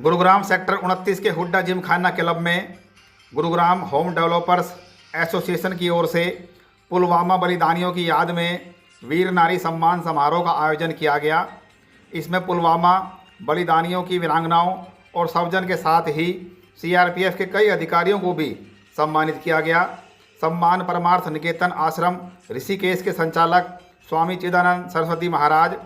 Gurugram sector 29 के Hooda Gymkhana club में Gurugram home developers association की ओर से पुलवामा बलिदानियों की याद में वीर नारी सम्मान समारोह का आयोजन किया गया। इसमें पुलवामा बलिदानियों की वीरांगनाओं और सर्वजन के साथ ही सीआरपीएफ के कई अधिकारियों को भी सम्मानित किया गया। सम्मान परमार्थ निकेतन आश्रम ऋषिकेश के संचालक स्वामी चिदानंद सरस्वती महाराज,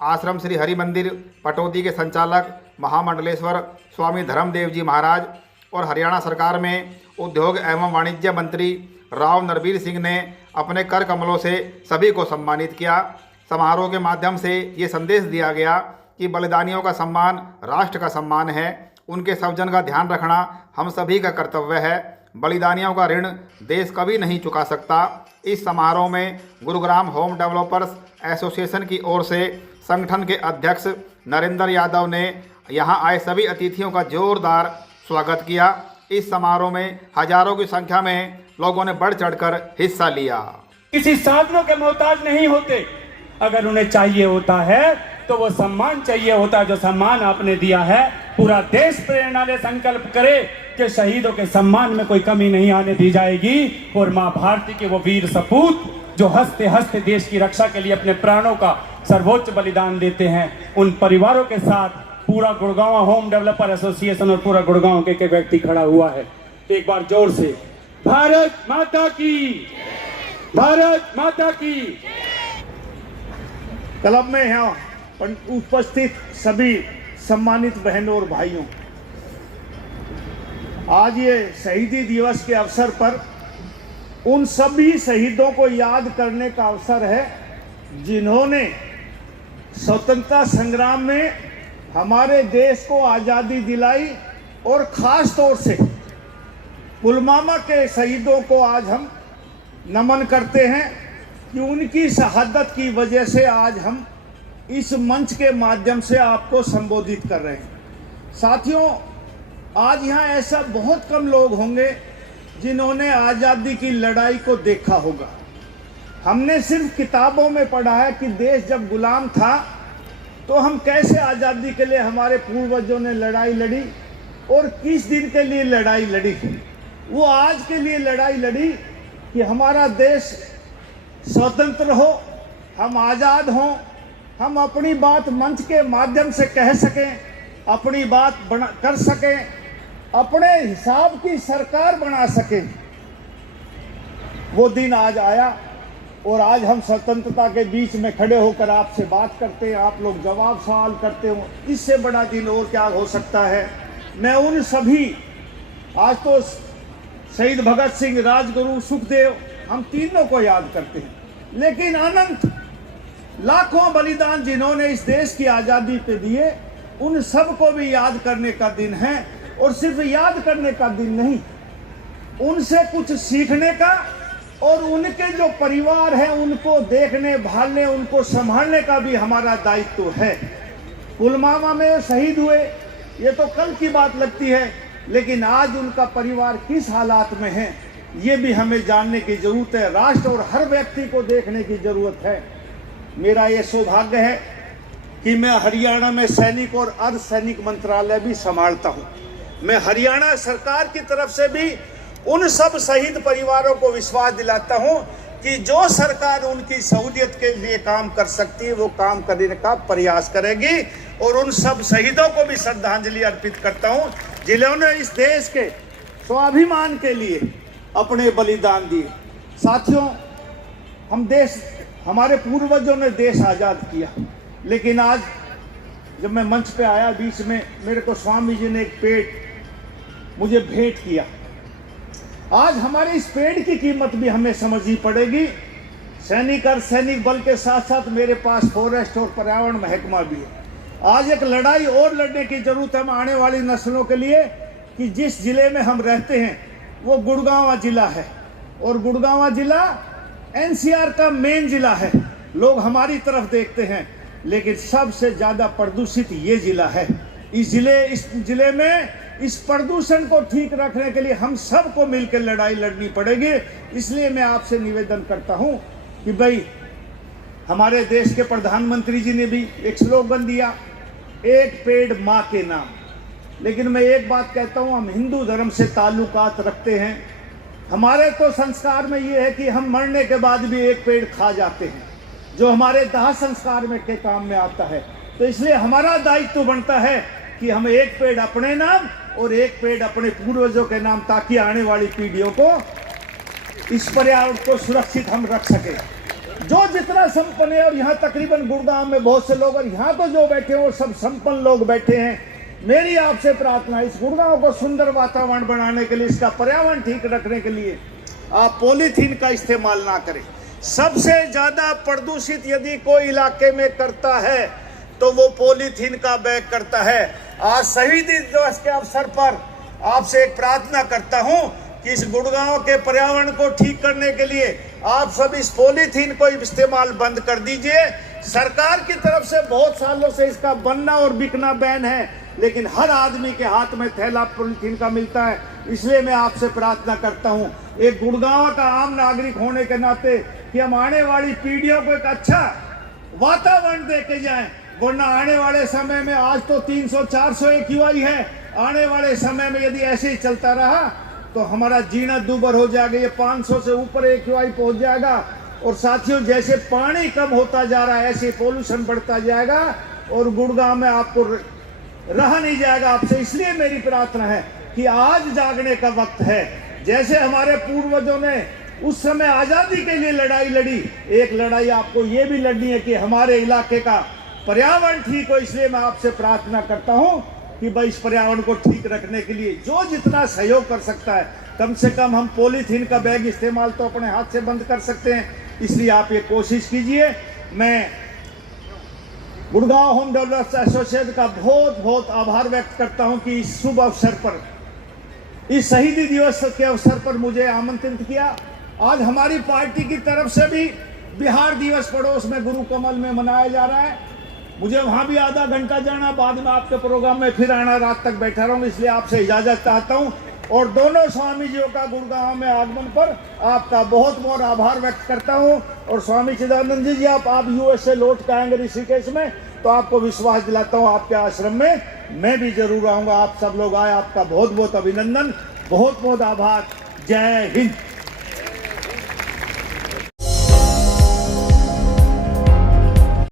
आश्रम श्री हरि मंदिर पटौदी के संचालक महामंडलेश्वर स्वामी धर्मदेव जी महाराज और हरियाणा सरकार में उद्योग एवं वाणिज्य मंत्री राव नरबीर सिंह ने अपने कर कमलों से सभी को सम्मानित किया। समारोह के माध्यम से ये संदेश दिया गया कि बलिदानियों का सम्मान राष्ट्र का सम्मान है। उनके सर्वजन का ध्यान रखना हम सभी का कर्तव्य है। बलिदानियों का ऋण देश कभी नहीं चुका सकता। इस समारोह में गुरुग्राम होम डेवलपर्स एसोसिएशन की ओर से संगठन के अध्यक्ष नरेंद्र यादव ने यहां आए सभी अतिथियों का जोरदार स्वागत किया। इस समारोह में हजारों की संख्या में लोगों ने बढ़ चढ़कर हिस्सा लिया। किसी साधनों के मोहताज नहीं होते। अगर उन्हें चाहिए होता है तो वो सम्मान चाहिए होता है जो सम्मान आपने दिया है। पूरा देश प्रेरणा ले संकल्प करे कि शहीदों के सम्मान में कोई कमी नहीं आने दी जाएगी और मां भारती के वो वीर सपूत जो हंसते हंसते देश की रक्षा के लिए अपने प्राणों का सर्वोच्च बलिदान देते हैं, उन परिवारों के साथ पूरा गुड़गांव होम डेवलपर एसोसिएशन और पूरा गुड़गांव के व्यक्ति खड़ा हुआ है। एक बार जोर से भारत माता की, भारत माता की। क्लब में यहाँ उपस्थित सभी सम्मानित बहनों और भाइयों, आज ये शहीदी दिवस के अवसर पर उन सभी शहीदों को याद करने का अवसर है जिन्होंने स्वतंत्रता संग्राम में हमारे देश को आज़ादी दिलाई। और ख़ास तौर से पुलवामा के शहीदों को आज हम नमन करते हैं कि उनकी शहादत की वजह से आज हम इस मंच के माध्यम से आपको संबोधित कर रहे हैं। साथियों, आज यहाँ ऐसा बहुत कम लोग होंगे जिन्होंने आज़ादी की लड़ाई को देखा होगा। हमने सिर्फ किताबों में पढ़ा है कि देश जब गुलाम था तो हम कैसे आज़ादी के लिए हमारे पूर्वजों ने लड़ाई लड़ी और किस दिन के लिए लड़ाई लड़ी। वो आज के लिए लड़ाई लड़ी कि हमारा देश स्वतंत्र हो, हम आज़ाद हों, हम अपनी बात मंच के माध्यम से कह सकें, अपनी बात कर सकें, अपने हिसाब की सरकार बना सकें। वो दिन आज आया और आज हम स्वतंत्रता के बीच में खड़े होकर आपसे बात करते हैं, आप लोग जवाब सवाल करते हो। इससे बड़ा दिन और क्या हो सकता है। मैं उन सभी, आज तो शहीद भगत सिंह, राजगुरु, सुखदेव, हम तीनों को याद करते हैं, लेकिन अनंत लाखों बलिदान जिन्होंने इस देश की आज़ादी पे दिए, उन सब को भी याद करने का दिन है। और सिर्फ याद करने का दिन नहीं, उनसे कुछ सीखने का और उनके जो परिवार है उनको देखने, भालने, उनको संभालने का भी हमारा दायित्व है। पुलवामा में शहीद हुए ये तो कल की बात लगती है, लेकिन आज उनका परिवार किस हालात में है ये भी हमें जानने की जरूरत है। राष्ट्र और हर व्यक्ति को देखने की जरूरत है। मेरा ये सौभाग्य है कि मैं हरियाणा में सैनिक और अर्धसैनिक मंत्रालय भी संभालता हूँ। मैं हरियाणा सरकार की तरफ से भी उन सब शहीद परिवारों को विश्वास दिलाता हूँ कि जो सरकार उनकी सहूलियत के लिए काम कर सकती है वो काम करने का प्रयास करेगी। और उन सब शहीदों को भी श्रद्धांजलि अर्पित करता हूँ जिन्होंने इस देश के स्वाभिमान के लिए अपने बलिदान दिए। साथियों, हमारे पूर्वजों ने देश आज़ाद किया, लेकिन आज जब मैं मंच पे आया बीच में, मेरे को स्वामी जी ने एक पेड़ मुझे भेंट किया। आज हमारे इस पेड़ की कीमत भी हमें समझनी पड़ेगी। सैनिक और सैनिक बल के साथ साथ मेरे पास फॉरेस्ट और पर्यावरण महकमा भी है। आज एक लड़ाई और लड़ने की जरूरत है आने वाली नस्लों के लिए कि जिस जिले में हम रहते हैं वो गुड़गांव जिला है, और गुड़गांव जिला एनसीआर का मेन जिला है। लोग हमारी तरफ देखते हैं, लेकिन सबसे ज़्यादा प्रदूषित ये जिला है। इस जिले में इस प्रदूषण को ठीक रखने के लिए हम सबको मिलकर लड़ाई लड़नी पड़ेगी। इसलिए मैं आपसे निवेदन करता हूं कि भाई, हमारे देश के प्रधानमंत्री जी ने भी एक स्लोगन दिया, एक पेड़ माँ के नाम। लेकिन मैं एक बात कहता हूँ, हम हिंदू धर्म से ताल्लुकात रखते हैं। हमारे तो संस्कार में ये है कि हम मरने के बाद भी एक पेड़ खा जाते हैं, जो हमारे दाह संस्कार में के काम में आता है। तो इसलिए हमारा दायित्व बनता है कि हम एक पेड़ अपने नाम और एक पेड़ अपने पूर्वजों के नाम, ताकि आने वाली पीढ़ियों को इस पर्यावरण को सुरक्षित हम रख सके। जो जितना संपन्न है, और यहाँ तकरीबन गुड़गांव में बहुत से लोग, और यहाँ तो जो बैठे हैं वो सब संपन्न लोग बैठे हैं। मेरी आपसे प्रार्थना है, इस गुड़गांव को सुंदर वातावरण बनाने के लिए, इसका पर्यावरण ठीक रखने के लिए आप पॉलीथीन का इस्तेमाल ना करें। सबसे ज्यादा प्रदूषित यदि कोई इलाके में करता है तो वो पॉलीथीन का बैग करता है। आज शहीदी दिवस के अवसर पर आपसे एक प्रार्थना करता हूं कि इस गुड़गांव के पर्यावरण को ठीक करने के लिए आप सब इस पॉलीथीन को इस्तेमाल बंद कर दीजिए। सरकार की तरफ से बहुत सालों से इसका बनना और बिकना बैन है, लेकिन हर आदमी के हाथ में थैला पॉलीथीन का मिलता है। इसलिए मैं आपसे प्रार्थना करता हूं, एक गुड़गांव का आम नागरिक होने के नाते, कि हम आने वाली पीढ़ियों को एक अच्छा वातावरण दे के जाएं। वरना आने वाले समय में, आज तो 300-400 AQI है, आने वाले समय में यदि ऐसे ही चलता रहा तो हमारा जीना दूभर हो जाएगा। ये 500 से ऊपर AQI पहुंच जाएगा। और साथियों, जैसे पानी कम होता जा रहा है, ऐसे पोल्यूशन बढ़ता जाएगा और गुड़गांव में आपको रहा नहीं जाएगा। आपसे इसलिए मेरी प्रार्थना है कि आज जागने का वक्त है। जैसे हमारे पूर्वजों ने उस समय आजादी के लिए लड़ाई लड़ी, एक लड़ाई आपको ये भी लड़नी है कि हमारे इलाके का पर्यावरण ठीक हो। इसलिए मैं आपसे प्रार्थना करता हूं कि भाई इस पर्यावरण को ठीक रखने के लिए जो जितना सहयोग कर सकता है, कम से कम हम पॉलीथीन का बैग इस्तेमाल तो अपने हाथ से बंद कर सकते हैं। इसलिए आप ये कोशिश कीजिए। मैं गुड़गांव होम डेवलपर्स एसोसिएशन का बहुत बहुत आभार व्यक्त करता हूं कि इस शुभ अवसर पर, इस शहीदी दिवस के अवसर पर मुझे आमंत्रित किया। आज हमारी पार्टी की तरफ से भी बिहार दिवस पड़ोस में गुरु कमल में मनाया जा रहा है। मुझे वहां भी आधा घंटा जाना, बाद में आपके प्रोग्राम में फिर आना, रात तक बैठा रहूंगा। इसलिए आपसे इजाजत चाहता हूं और दोनों स्वामी जियों का गुड़गांव में आगमन पर आपका बहुत बहुत आभार व्यक्त करता हूं। और स्वामी चिदानंद जी, आप यूएस से लौट के आएंगे ऋषिकेश में, तो आपको विश्वास दिलाता हूं आपके आश्रम में मैं भी जरूर आऊंगा। आप सब लोग आए, आपका बहुत बहुत अभिनंदन, बहुत बहुत आभार। जय हिंद।